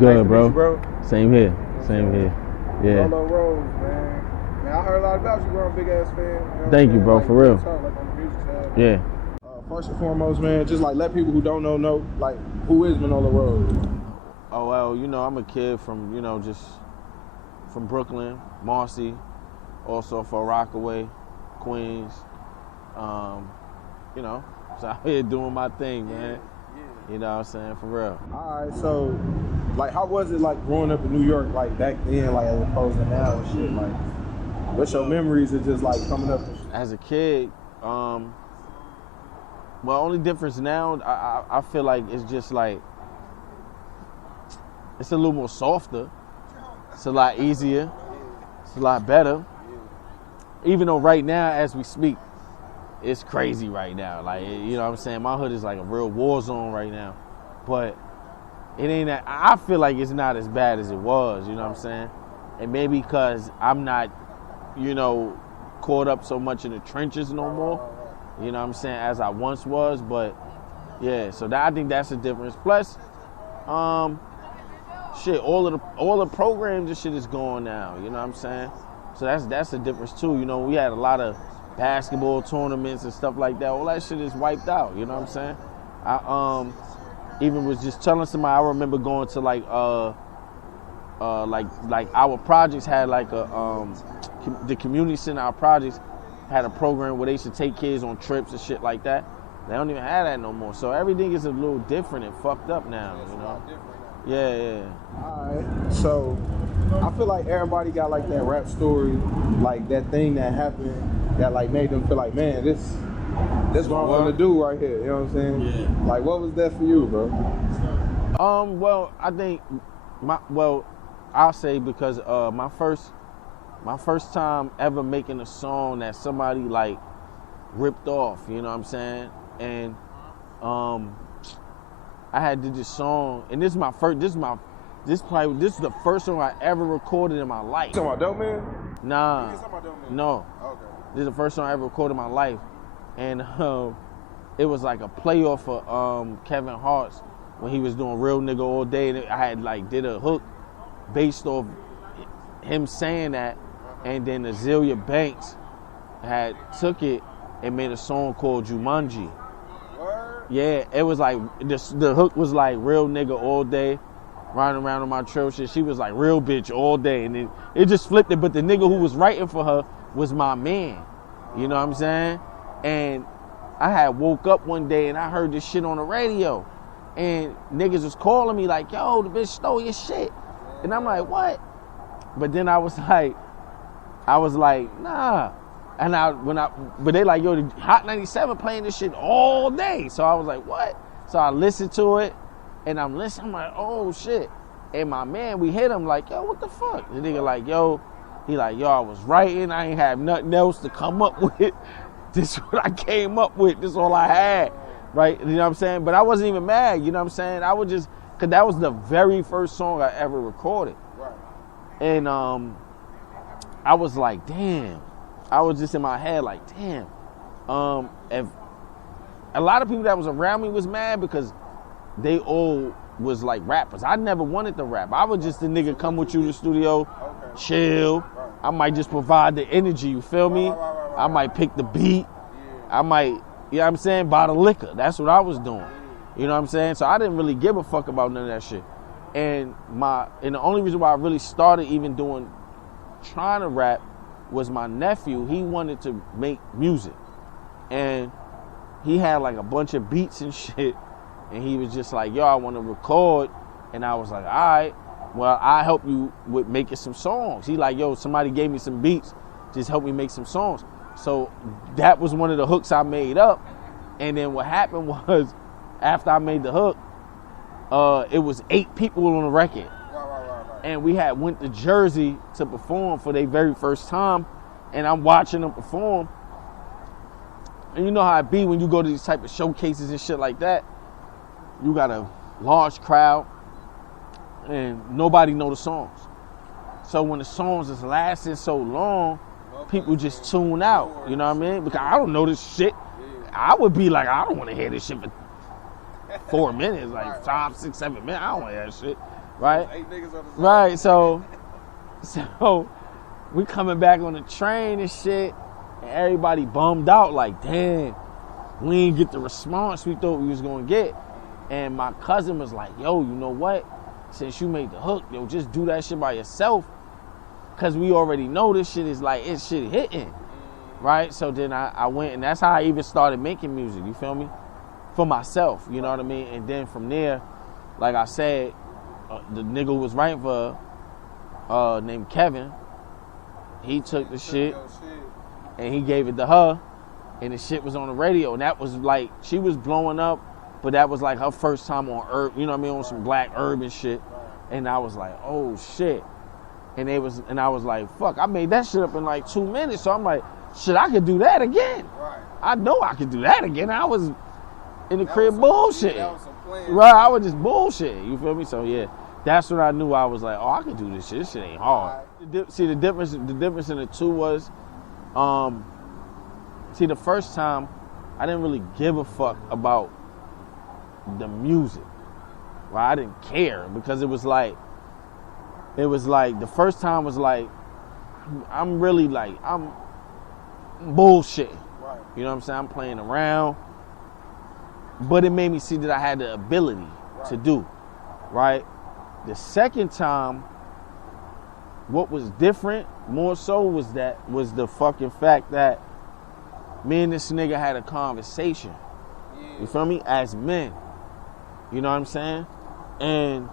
good, nice to bro. Meet you, bro. Same here. Same here. Yeah. Manolo Rose, man. Man, I heard a lot about you, bro. I'm a big ass fan. You know Thank you, bro, like, for real. Talk, like on the music side. Yeah. First and foremost, man, just like let people who don't know, like, who is Manolo Rose? Oh, well, you know, I'm a kid from, you know, just from Brooklyn, Marcy, also for Rockaway, Queens. You know, just out here doing my thing, man. You know what I'm saying? For real. All right, so, like, how was it, like, growing up in New York, like, back then, like, as opposed to now and shit? Like, what's your memories of just, like, coming up and shit? As a kid, well, only difference now, I feel like it's just like, it's a little more softer. It's a lot easier. It's a lot better. Even though right now, as we speak, it's crazy right now. Like, you know what I'm saying? My hood is like a real war zone right now. But it ain't that, I feel like it's not as bad as it was, you know what I'm saying? And maybe because I'm not, you know, caught up so much in the trenches no more, you know what I'm saying, as I once was. But yeah, so that, I think that's the difference. Plus, shit, all the programs and shit is gone now, you know what I'm saying? So that's the difference too. You know, we had a lot of basketball tournaments and stuff like that. All that shit is wiped out, you know what I'm saying? I even was just telling somebody, I remember going to like our projects had like the community center, our projects had a program where they should take kids on trips and shit like that. They don't even have that no more. So everything is a little different and fucked up now, you know? Yeah. All right, so I feel like everybody got like that rap story, like that thing that happened that like made them feel like, man, this what I'm gonna do right here. You know what I'm saying? Yeah. Like, what was that for you, bro? Well, I think I'll say because my first time ever making a song that somebody like ripped off, you know what I'm saying? And I had did this song, and this is the first song I ever recorded in my life. You talking about Dope Man? Nah. You talking about Dope Man? No. Okay. This is the first song I ever recorded in my life. And it was like a playoff for Kevin Hart's when he was doing Real Nigga All Day. And I had like did a hook based off him saying that. And then Azealia Banks had took it and made a song called Jumanji. Word? Yeah, it was like, the hook was like Real Nigga All Day, riding around on my trail shit. She was like Real Bitch All Day. And then it just flipped it. But the nigga who was writing for her was my man. You know what I'm saying? And I had woke up one day and I heard this shit on the radio. And niggas was calling me like, yo, the bitch stole your shit. And I'm like, what? But then I was like, nah. And but they like, yo, the Hot 97 playing this shit all day. So I was like, what? So I listened to it and I'm listening. I'm like, oh shit. And my man, we hit him like, yo, what the fuck? The nigga like, yo, he like, yo, I was writing. I ain't have nothing else to come up with. This is what I came up with. This is all I had, right? You know what I'm saying? But I wasn't even mad, you know what I'm saying? I was just, because that was the very first song I ever recorded. Right. And I was like, damn. I was just in my head like, damn. If a lot of people that was around me was mad because they all was like rappers. I never wanted to rap. I was just the nigga come with you to the studio, chill. I might just provide the energy, you feel me? I might pick the beat. I might, you know what I'm saying, buy the liquor. That's what I was doing. You know what I'm saying? So I didn't really give a fuck about none of that shit. And the only reason why I really started even trying to rap was my nephew. He wanted to make music. And he had like a bunch of beats and shit. And he was just like, yo, I want to record. And I was like, all right, well, I'll help you with making some songs. He like, yo, somebody gave me some beats. Just help me make some songs. So that was one of the hooks I made up. And then what happened was, after I made the hook, it was 8 people on the record. And we had went to Jersey to perform for their very first time. And I'm watching them perform. And you know how it be when you go to these type of showcases and shit like that. You got a large crowd and nobody know the songs. So when the songs is lasting so long, people just tune out, you know what I mean? Because I don't know this shit. I would be like, I don't want to hear this shit for 4 minutes, like 5, 6, 7 minutes. I don't want to hear that shit. right? 8 niggas on the side. Right, so we coming back on the train and shit, and everybody bummed out like, damn, we ain't get the response we thought we was gonna get. And my cousin was like, yo, you know what? Since you made the hook, yo, just do that shit by yourself. Cause we already know this shit is like, it's shit hitting. Right? So then I went, and that's how I even started making music, you feel me? For myself, you know what I mean? And then from there, like I said, the nigga who was writing for named Kevin, he took the shit and he gave it to her, and the shit was on the radio. And that was like, she was blowing up, but that was like her first time on you know what I mean, on some black urban shit. And I was like, oh shit. And I was like, fuck, I made that shit up in like 2 minutes. So I'm like, shit, I could do that again. Right. I know I could do that again. I was in the crib bullshitting. Right, I was just bullshitting, you feel me? So yeah, that's when I knew I was like, oh, I can do this shit. This shit ain't hard. Right. See, the difference in the two was, see, the first time, I didn't really give a fuck about the music. Right, I didn't care, because it was like the first time was like, I'm really like, I'm bullshitting. Right. You know what I'm saying? I'm playing around. But it made me see that I had the ability to do, right? The second time, what was different more so was the fucking fact that me and this nigga had a conversation. You feel me? As men. You know what I'm saying? And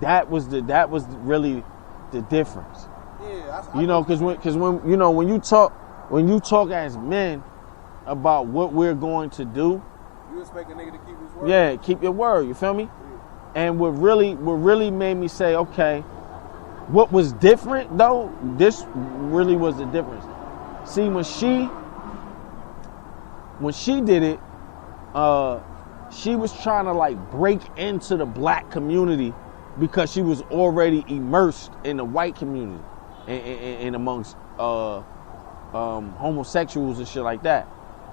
that was really the difference. Yeah, you know, because when you know, when you talk as men about what we're going to do, you expect a nigga to keep his word. Yeah, keep your word. You feel me? Yeah. And what really made me say, okay, what was different though? This really was the difference. See, when she did it, she was trying to like break into the black community because she was already immersed in the white community and amongst homosexuals and shit like that.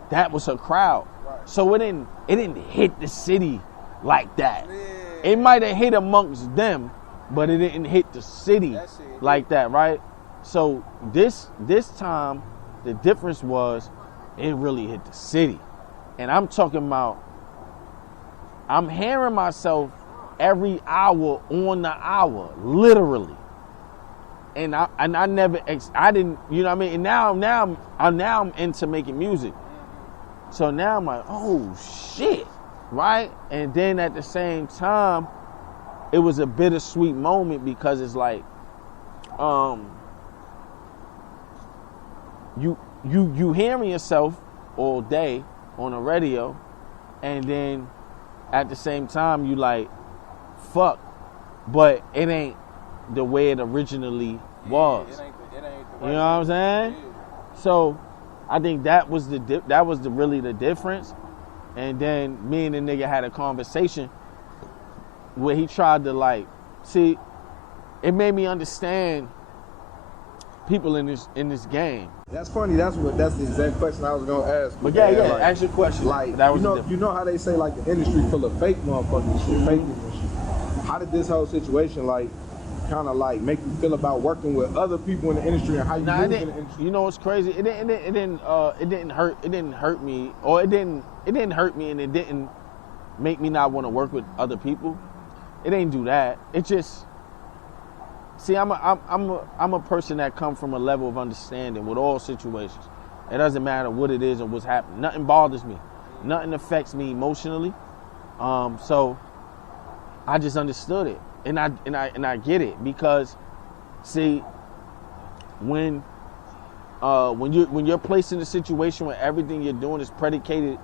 That was her crowd. Right. So it didn't hit the city like that. Yeah. It might have hit amongst them, but it didn't hit the city like that, right? So this time, the difference was it really hit the city. And I'm talking about, I'm hearing myself every hour on the hour, literally. And I didn't, you know what I mean? And now I'm into making music. So now I'm like, oh shit, right? And then at the same time, it was a bittersweet moment, because it's like, you hearing yourself all day on the radio, and then at the same time you like, fuck, but it ain't the way it originally was. It ain't the right, you know what I'm saying? Yeah. So I think that was really the difference. And then me and the nigga had a conversation where he tried to like, see, it made me understand people in this game. That's funny. That's the exact question I was gonna ask. But yeah, like, ask your question. Like, you know how they say like the industry full of fake motherfuckers, shit, fake shit. How did this whole situation like kind of like make you feel about working with other people in the industry and how you move in the industry? You know what's crazy? It didn't hurt me, or it didn't hurt me, and it didn't make me not want to work with other people. It ain't do that. It just, see, I'm a person that come from a level of understanding with all situations. It doesn't matter what it is or what's happening. Nothing bothers me. Nothing affects me emotionally. So I just understood it, and I get it, because, see, when you're placed in a situation where everything you're doing is predicated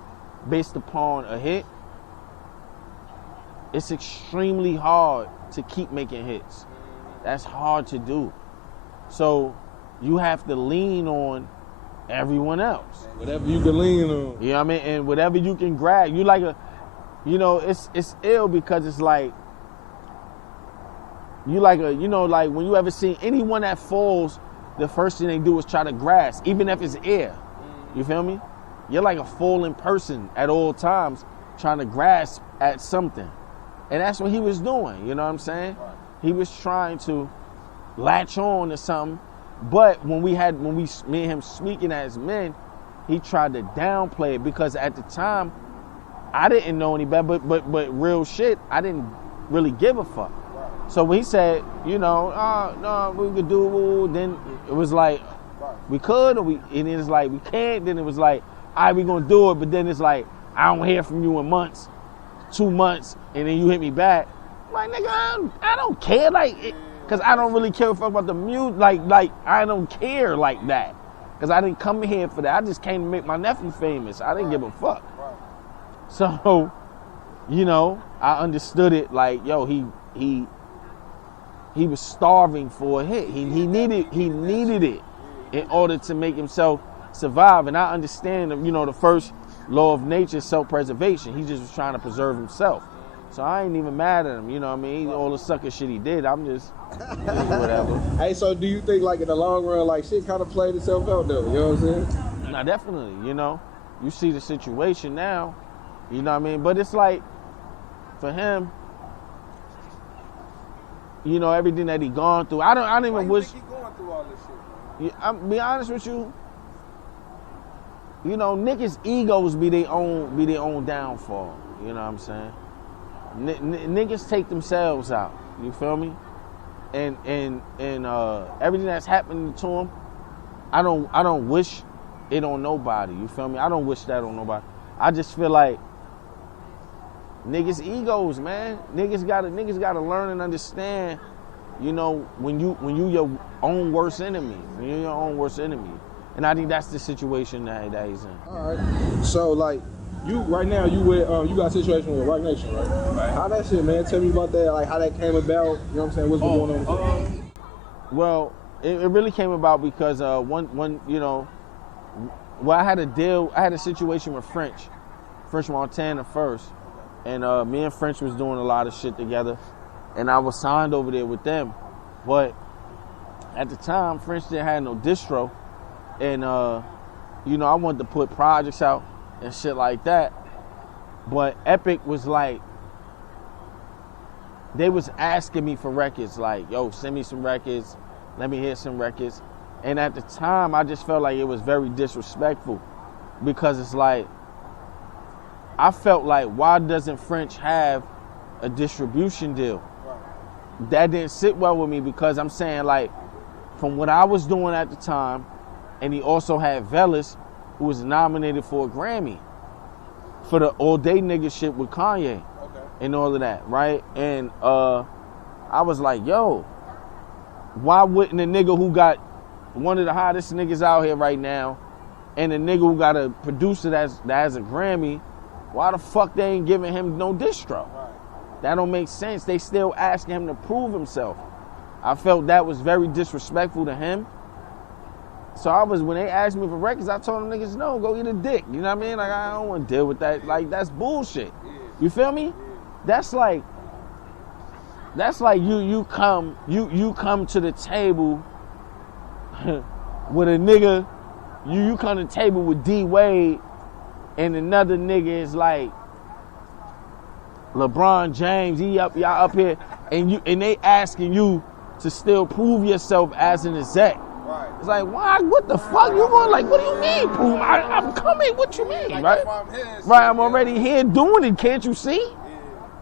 based upon a hit, it's extremely hard to keep making hits. That's hard to do. So you have to lean on everyone else. Whatever you can lean on. You know what I mean? And whatever you can grab. You like it's ill, because it's like, like when you ever see anyone that falls, the first thing they do is try to grasp, even if it's air. You feel me? You're like a falling person at all times, trying to grasp at something. And that's what he was doing, you know what I'm saying? He was trying to latch on to something, but me and him speaking as men, he tried to downplay it because at the time, I didn't know any better, but real shit, I didn't really give a fuck. So when he said, you know, no, we could do, then it was like, we could, and then it's like, we can't, then it was like, all right, we gonna do it, but then it's like, I don't hear from you in months, 2 months, and then you hit me back. Like, nigga, I don't care, like, because I don't really care about the music, like, I don't care like that. Because I didn't come here for that. I just came to make my nephew famous. I didn't give a fuck. So, you know, I understood it like, yo, he was starving for a hit. He needed it in order to make himself survive. And I understand, you know, the first law of nature is self-preservation. He just was trying to preserve himself. So I ain't even mad at him, you know what I mean? All the sucker shit he did, I'm just whatever. Hey, so do you think like in the long run, like shit kind of played itself out though, you know what I'm saying? Nah, definitely, you know. You see the situation now, you know what I mean? But it's like, for him, you know, everything that he gone through, I don't even wish. Why you think he going through all this shit? Yeah, I'm be honest with you. You know, niggas' egos be their own downfall. You know what I'm saying? Niggas take themselves out. You feel me? And everything that's happening to him, I don't wish it on nobody. You feel me? I don't wish that on nobody. I just feel like niggas' egos, man. Niggas gotta learn and understand. You know, when you your own worst enemy, when you're your own worst enemy, and I think that's the situation that he's in. All right. So like, you right now you got a situation with Rock Nation, right? How that shit, man? Tell me about that. Like how that came about. You know what I'm saying? What's been going on with that? Well, it really came about because one you know, well I had a situation with French Montana first, and me and French was doing a lot of shit together, and I was signed over there with them, but at the time French didn't have no distro, and you know I wanted to put projects out and shit like that, but Epic was like, they was asking me for records, like, yo, send me some records, let me hear some records. And at the time, I just felt like it was very disrespectful, because it's like, I felt like, why doesn't French have a distribution deal? Right. That didn't sit well with me, because I'm saying, like, from what I was doing at the time, and he also had Velas, who was nominated for a Grammy for the All Day Nigga shit with Kanye. And all of that, right? And I was like, yo, why wouldn't a nigga who got one of the hottest niggas out here right now, and a nigga who got a producer that has a Grammy, why the fuck they ain't giving him no distro? Right. That don't make sense. They still asking him to prove himself. I felt that was very disrespectful to him. So when they asked me for records, I told them niggas, no, go eat a dick. You know what I mean? Like, I don't want to deal with that. Like, that's bullshit. You feel me? That's like you come to the table with a nigga, you come to the table with D Wade, and another nigga is like LeBron James, y'all up here, and they asking you to still prove yourself as an exec. Right. It's like, why? What the fuck? You going like? What do you mean prove? I'm coming. What you mean, right? Right. I'm already here doing it. Can't you see?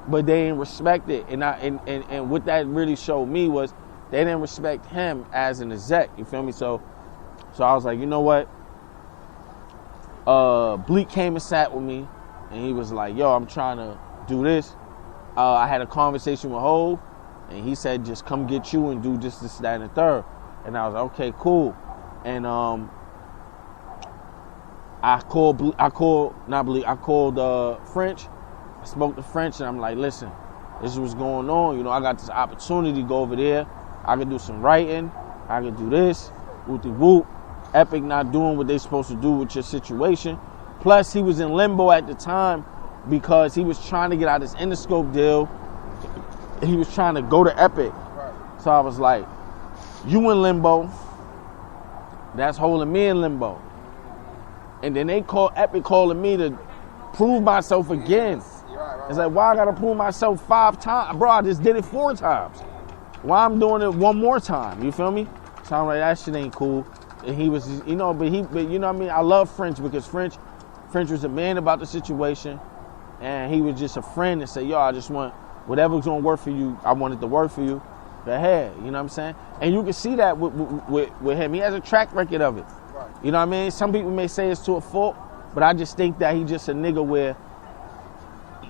But they didn't respect it, and what that really showed me was they didn't respect him as an exec. You feel me? So I was like, you know what? Bleak came and sat with me, and he was like, yo, I'm trying to do this. I had a conversation with Hov, and he said, just come get you and do this, that, and the third. And I was like, okay, cool. And I called French. I spoke to French, and I'm like, listen, this is what's going on. You know, I got this opportunity to go over there. I can do some writing. I can do this. Whoop-de-whoop. Epic not doing what they supposed to do with your situation. Plus, he was in limbo at the time because he was trying to get out his Interscope deal. He was trying to go to Epic. So I was like, you in limbo. That's holding me in limbo. And then Epic calling me to prove myself again. It's like, why I gotta prove myself 5 times? Bro, I just did it 4 times. Why I'm doing it 1 more time? You feel me? So I'm like, that shit ain't cool. And he was, you know, but you know what I mean? I love French because French was a man about the situation, and he was just a friend and say, yo, I just want whatever's gonna work for you, I want it to work for you. Go ahead, you know what I'm saying? And you can see that with him. He has a track record of it. Right. You know what I mean? Some people may say it's to a fault, but I just think that he just a nigga where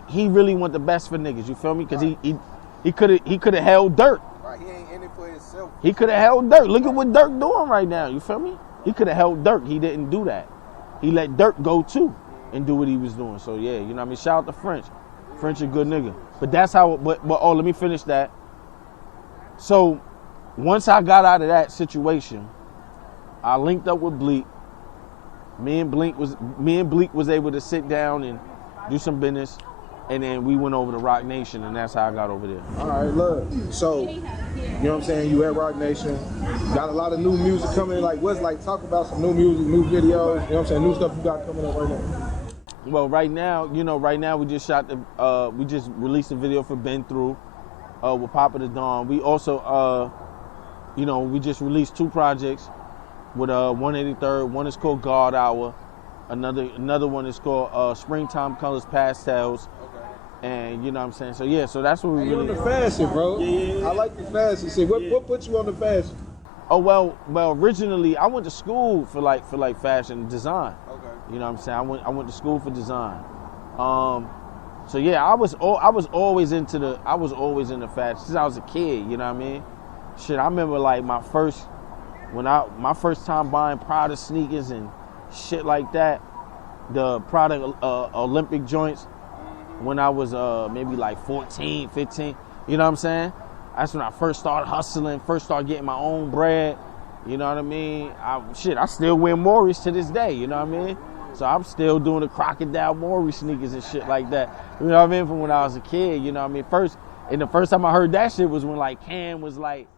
he really want the best for niggas. You feel me? Because he could have held dirt. Right. He ain't in it for himself. He could have held dirt. Look at what Dirk doing right now. You feel me? He could have held Dirk. He didn't do that. He let Dirk go too and do what he was doing. So yeah, you know what I mean? Shout out to French. French a good nigga. But that's how. But oh, let me finish that. So once I got out of that situation, I linked up with Bleak. Me and Bleak was able to sit down and do some business, and then we went over to Rock Nation, and that's how I got over there. All right, look. So, you know what I'm saying? You at Rock Nation, got a lot of new music coming. Like, what's like? Talk about some new music, new videos. You know what I'm saying? New stuff you got coming up right now. Well, right now we just we just released a video for Been Through with Papa the Don. We also, we just released 2 projects with 183rd. One is called God Hour. Another one is called Springtime Colors Pastels. Okay. And you know what I'm saying? So yeah, so that's what we really... You on the fashion, bro. Yeah. I like the fashion. See, what put you on the fashion? Oh, well, originally I went to school for fashion design. Okay. You know what I'm saying? I went to school for design. So yeah, I was always into fashion since I was a kid, you know what I mean? Shit, I remember like my first time buying Prada sneakers and shit like that, the Prada Olympic joints when I was maybe like 14, 15, you know what I'm saying? That's when I first started hustling, first started getting my own bread, you know what I mean? I still wear Maurice to this day, you know what I mean? So I'm still doing the crocodile Maurice sneakers and shit like that, you know what I mean? From when I was a kid, you know what I mean? The first time I heard that shit was when like Cam was like,